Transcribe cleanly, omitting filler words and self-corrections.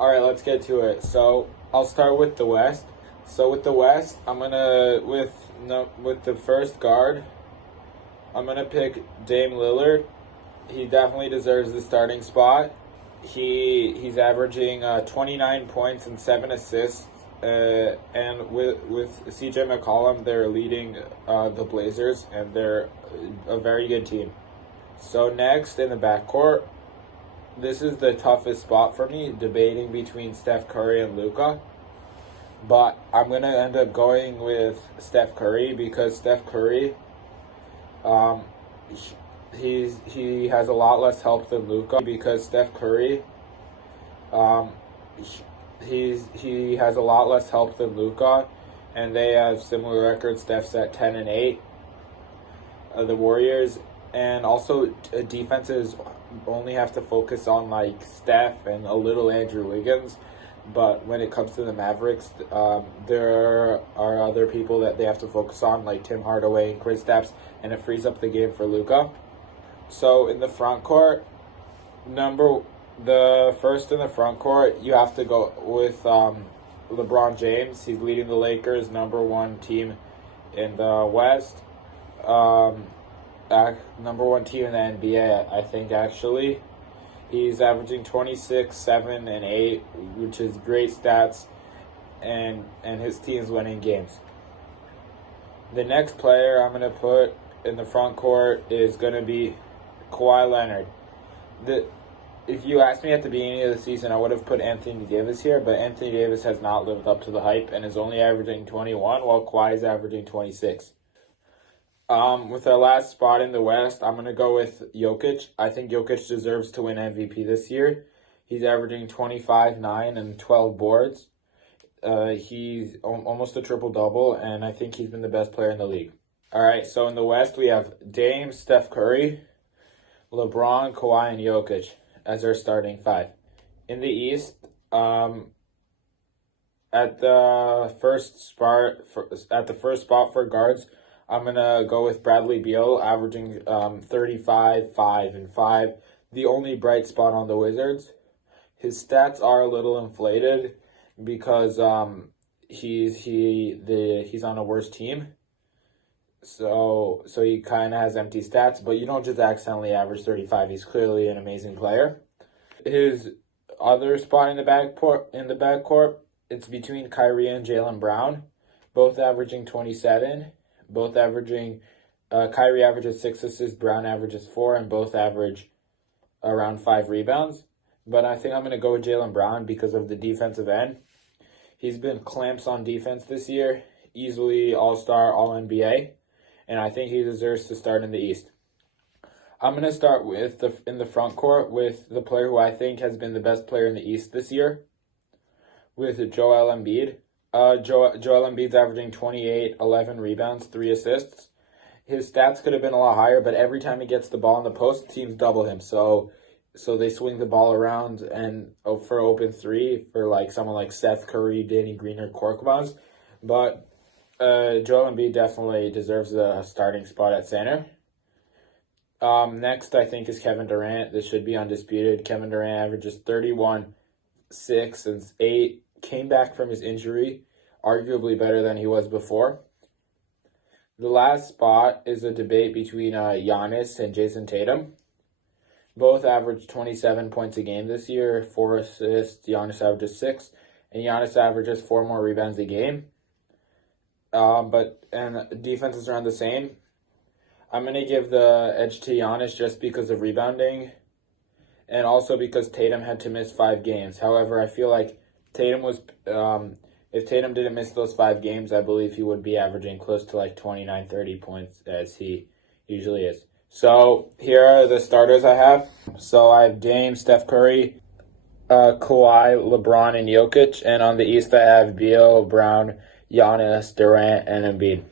All right, let's get to it. So I'll start with the West. So with the West, I'm gonna with the first guard, I'm gonna pick Dame Lillard. He definitely deserves the starting spot. He's averaging 29 points and 7 assists. And with CJ McCollum, they're leading the Blazers, and they're a very good team. So next in the backcourt, this is the toughest spot for me, debating between Steph Curry and Luka. But I'm going to end up going with Steph Curry because Steph Curry, he has a lot less help than Luka because Steph Curry, he has a lot less help than Luka, and they have similar records. Steph's at 10-8. The Warriors, and also defenses only have to focus on like Steph and a little Andrew Wiggins. But when it comes to the Mavericks, there are other people that they have to focus on, like Tim Hardaway and Kristaps, and it frees up the game for Luka. So in the front court, the first in the front court, you have to go with LeBron James. He's leading the Lakers, #1 team in the West. #1 team in the NBA, I think, actually. He's averaging 26, 7, and 8, which is great stats, and his team's winning games. The next player I'm going to put in the front court is going to be Kawhi Leonard. If you asked me at the beginning of the season, I would have put Anthony Davis here, but Anthony Davis has not lived up to the hype and is only averaging 21, while Kawhi is averaging 26. With our last spot in the West, I'm going to go with Jokic. I think Jokic deserves to win MVP this year. He's averaging 25, 9, and 12 boards. He's almost a triple-double, and I think he's been the best player in the league. All right, so in the West, we have Dame, Steph Curry, LeBron, Kawhi, and Jokic as our starting five. In the East, at the first spot for guards, I'm going to go with Bradley Beal, averaging 35, 5, and 5. The only bright spot on the Wizards. His stats are a little inflated because he's on a worse team. So he kind of has empty stats, but you don't just accidentally average 35. He's clearly an amazing player. His other spot in the backcourt, it's between Kyrie and Jaylen Brown, both averaging 27. Kyrie averages 6 assists, Brown averages 4, and both average around 5 rebounds. But I think I'm going to go with Jaylen Brown because of the defensive end. He's been clamps on defense this year, easily All-Star, All-NBA, and I think he deserves to start in the East. I'm going to start in the front court with the player who I think has been the best player in the East this year, with Joel Embiid. Joel Embiid's averaging 28, 11 rebounds, 3 assists. His stats could have been a lot higher, but every time he gets the ball in the post, teams double him. So they swing the ball around and for open three for like someone like Seth Curry, Danny Green, or Korkmaz. But Joel Embiid definitely deserves a starting spot at center. Next, I think, is Kevin Durant. This should be undisputed. Kevin Durant averages 31, 6, and 8. Came back from his injury, arguably better than he was before. The last spot is a debate between Giannis and Jason Tatum. Both averaged 27 points a game this year, 4 assists. Giannis averages 6, and Giannis averages 4 more rebounds a game. But defenses around the same. I'm going to give the edge to Giannis just because of rebounding, and also because Tatum had to miss 5 games. However, I feel like if Tatum didn't miss those 5 games, I believe he would be averaging close to like 29, 30 points as he usually is. So here are the starters I have. So I have Dame, Steph Curry, Kawhi, LeBron, and Jokic. And on the East, I have Beal, Brown, Giannis, Durant, and Embiid.